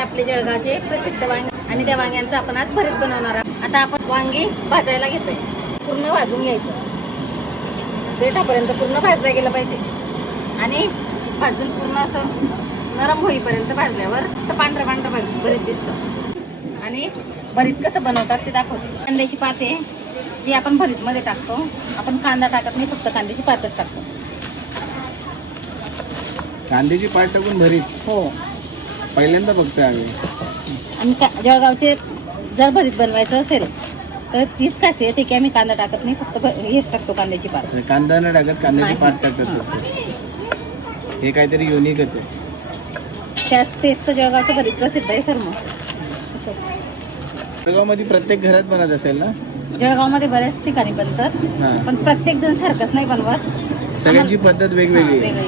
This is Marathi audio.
आपले जळगावचे प्रसिद्ध वांगे आणि त्या वांग्यांचं आपण आज भरीत बनवणार आहोत. आता आपण वांगी भाजायला घेतोय. पूर्ण भाजून घ्यायचं. देठापर्यंत पूर्ण भाजलं गेलं पाहिजे आणि भाजून पूर्ण असं नरम होईपर्यंत भाजल्यावर पांढरं पांढरं भरीत दिसतं. आणि भरीत कसं बनवतात ते दाखवते. कांद्याची पात आहे जी आपण भरीत मध्ये टाकतो. आपण कांदा टाकत नाही, फक्त कांद्याची पातच टाकतो. कांद्याची पात टाकून भरीत? हो, पहिल्यांदा बघतोय आम्ही. आणि जळगावचे जर भरीत बनवायचं असेल तर तीच खासियत आहे की आम्ही कांदा टाकत नाही, फक्त हेच टाकतो कांद्याची पात. कांदा न टाकत कांद्याची नाही. पात टाकत. हे काहीतरी युनिकच आहे. त्याच तेच तर जळगावचं भरीत प्रसिद्ध आहे सर. मग जळगावमध्ये प्रत्येक घरात बनत असेल ना? जळगावमध्ये बऱ्याच ठिकाणी बनतात, हा. पण प्रत्येक जण सारखंच नाही बनवत. सगळ्यांची पद्धत वेगवेगळी आहे.